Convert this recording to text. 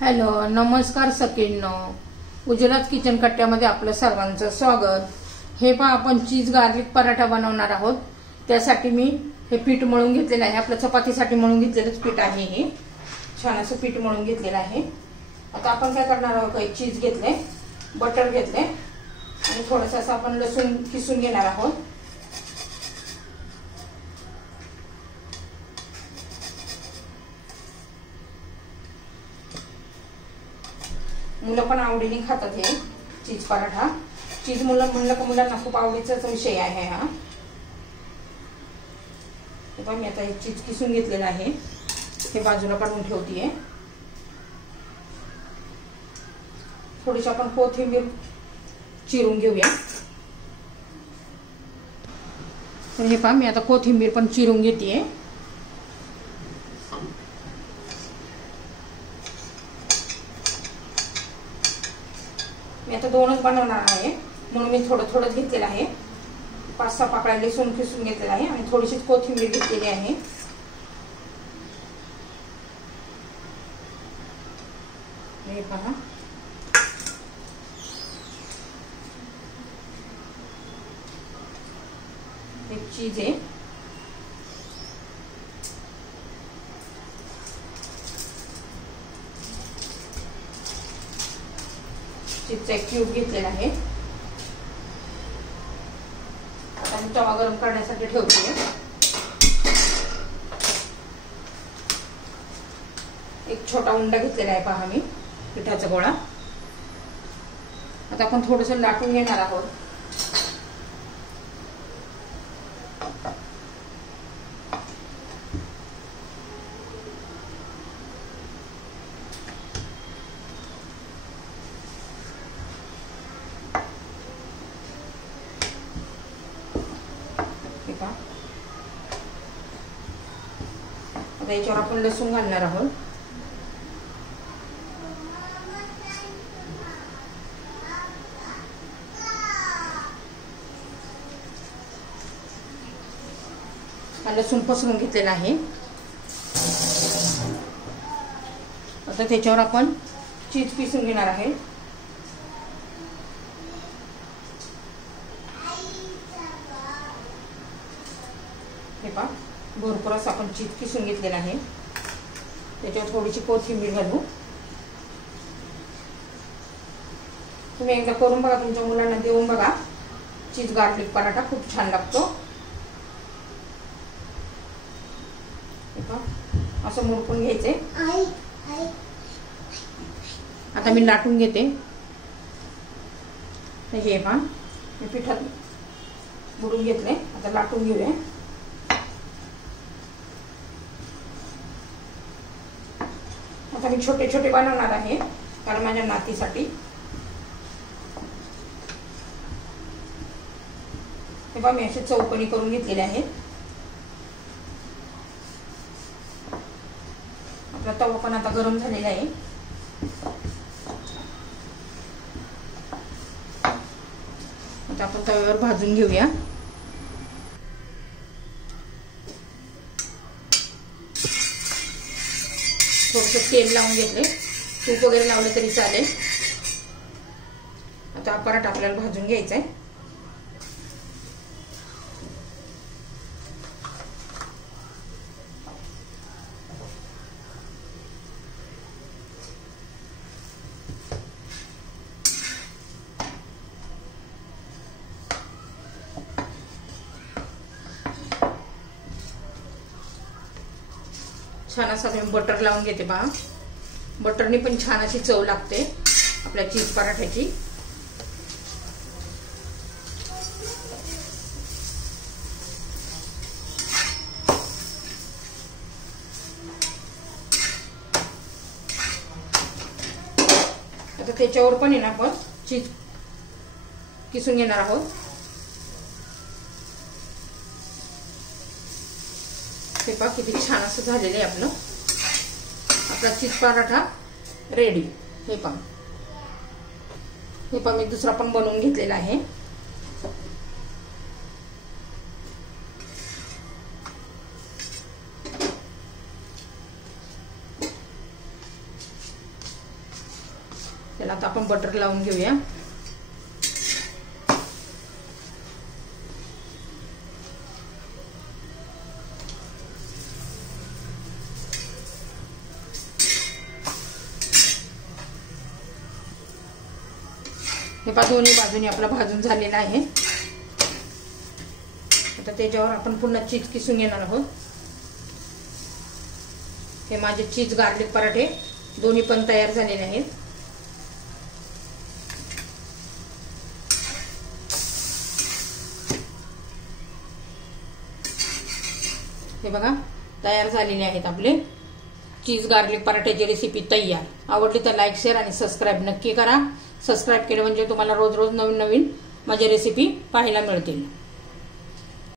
Hello, नमस्कार सगळ्यांनो. उज्ज्वलाच kitchen कट्ट्यामध्ये आपलं सर्वांचं स्वागत. हे पहा, आपण चीज गार्लिक पराठा बनवणार आहोत. त्यासाठी मी हे पीठ मळून घेतलेलं आहे. आपलं चपातीसाठी मळून घेतलेलंच पीठ आहे. हे छान असं पीठ मळून घेतलेलं आहे. आता आपण काय करणार आहोत, काही चीज घेतले, बटर घेतले आणि थोडंसं असं आपण लसूण किसून घेणार आहोत. मुलं पण आवडीने खातात हे चीज पराठा. चीज मुलं म्हणलं का मुलांना खूप आवडीचाच विषय आहे हा. पण मी आता हे चीज किसून घेतलेलं आहे, हे बाजूला काढून ठेवतीये. थोडीशी आपण कोथिंबीर चिरून घेऊया. तर हे पहा, मी आता कोथिंबीर पण चिरून घेतेय. मी आता दोनच बनवणार आहे म्हणून मी थोडं थोडंच घेतलेलं आहे. 5-6 पाकळ्या लसूण किसून घेतलेला आहे आणि थोडीशीच कोथिंबीर घेतलेली आहे. हे पहा, हे चीज आहे. चीजचा एक क्यूब घेतलेला आहे. आता मी तवा गरम करण्यासाठी ठेवते. एक छोटा उंडा घेतलेला आहे पहा मी, पिठाचा गोळा. आता आपण थोडंसं लाटून घेणार आहोत. आता याच्यावर आपण लसूण घालणार आहोत. लसूण पसरून घेतलेला आहे. आता त्याच्यावर आपण चीज पिसून घेणार आहे. हे पहा, भरपूर असं आपण चीज किसून घेतलेलं आहे. त्याच्यावर थोडीशी कोथिंबीर घालू. तुम्ही एकदा करून बघा, तुमच्या मुलांना देऊन बघा. चीज गार्लिक पराठा खूप छान लागतो. असं मुरकून घ्यायचे. आता मी लाटून घेते. हे पहा, मी पिठात बुडून घेतले. आता लाटून घेऊया. आता मी छोटे छोटे बनवणार आहे कारण माझ्या नातीसाठी. हे बघा, मी असे चौकोनी करून घेतलेले आहेत. आपला तवा पण आता गरम झालेला आहे. आता आपण तव्यावर भाजून घेऊया. थोडंसं तेल लावून घेतले, तूप वगैरे लावलं तरी चालेल. आता हा पराठा आपल्याला भाजून घ्यायचा आहे. छान असा मी बटर लावून घेते पहा. बटरने पण छान अशी चव लागते आपल्या चीज पराठ्याची. आता त्याच्यावर पण आहे ना, आपण चीज किसून घेणार आहोत. हे पहा, किती छान असं झालेलं आहे आपला चीज पराठा रेडी. हे पहा, मी दुसरा पण बनवून घेतलेला आहे. त्याला आता आपण बटर लावून घेऊया. हे पहा दोन्ही बाजूनी आपला भाजून झालेला आहे. आता त्याच्यावर आपण पुन्हा चीज किसून घेणार आहोत. हे माझे चीज गार्लिक पराठे दोन्ही पण तयार झालेले आहेत. हे बघा तयार झालेले आहेत आपले चीज गार्लिक पराठ्याची रेसिपी तयार. आवडली तर लाईक शेअर आणि सबस्क्राईब नक्की करा. सबस्क्राईब केलं म्हणजे तुम्हाला रोज रोज नवीन नवीन माझ्या रेसिपी पाहायला मिळतील.